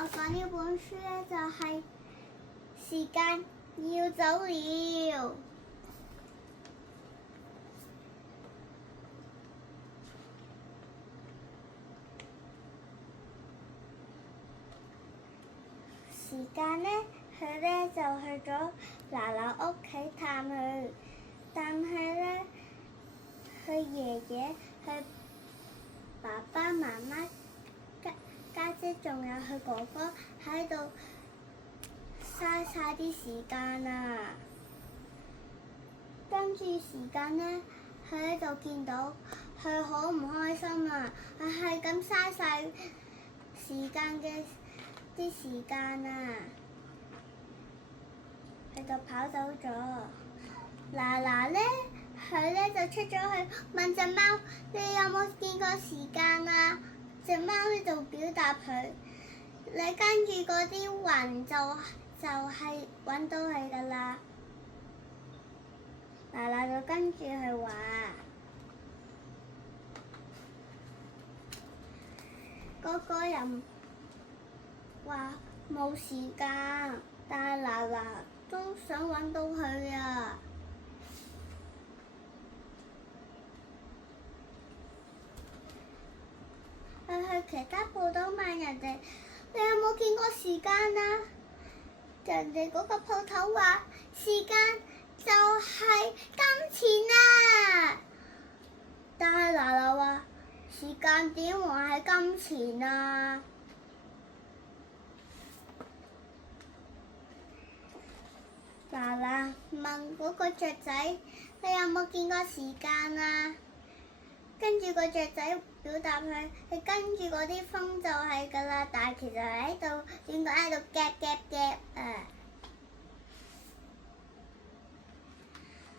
我講呢本書咧就係時間要走了。時間呢，佢呢就去咗娜娜屋企探佢，但係呢，佢爺爺、佢爸爸媽媽、家姐仲有佢哥哥喺度嘥晒啲時間啊！跟住時間呢，佢呢就見到佢好唔開心啊！佢係咁嘥晒時間嘅啲時間啊！佢就跑走咗。娜娜呢，佢呢就出咗去問隻貓：你有冇見過時間啊？隻貓呢就表達佢：你跟住嗰啲雲就係揾到佢㗎啦。娜娜就跟住佢話：嗰個人話冇時間，但係娜娜都想揾到佢啊！佢去其他鋪頭問人哋：你有冇見過時間啊？人哋嗰個鋪頭話：時間就係金錢啊！但係娜娜話：時間點會係金錢啊？娜娜問嗰個雀仔：你有冇見過時間啊？跟住個雀仔表達佢：你跟住嗰啲風就係㗎啦，但係其實喺度點解喺度夾夾夾啊！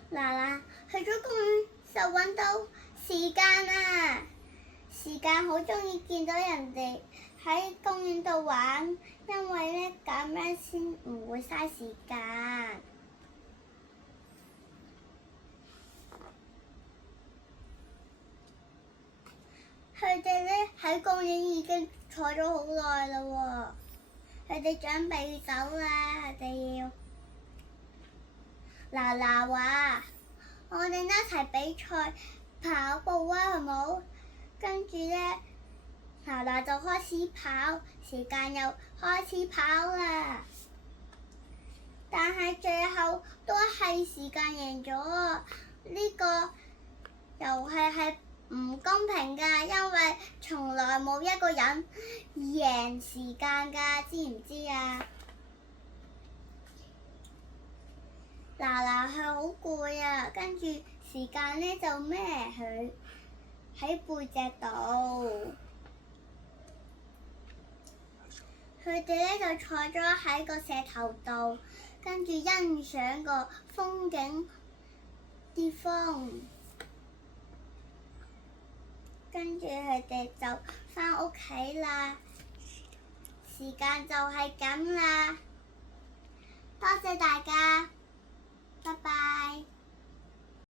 娜娜去咗公園就揾到時間啊！時間好鍾意見到人哋喺公園度玩，因為呢咁樣先唔會嘥時間。佢哋呢喺公園已經坐咗好耐啦喎，佢哋準備走啦，佢哋要。娜娜話：我哋一齊比賽跑步啊，好冇？跟住呢，娜娜就開始跑，時間又開始跑啦。但係最後都係時間贏咗，呢個遊戲係唔公平㗎，因為從來冇一個人贏時間㗎，知唔知啊？娜娜佢好攰啊，跟住時間呢就孭佢喺背脊度，佢哋呢就坐咗喺個石頭度，跟住欣賞個風景啲風。跟住佢哋就返屋企啦，時間就係咁啦，多謝大家，拜拜。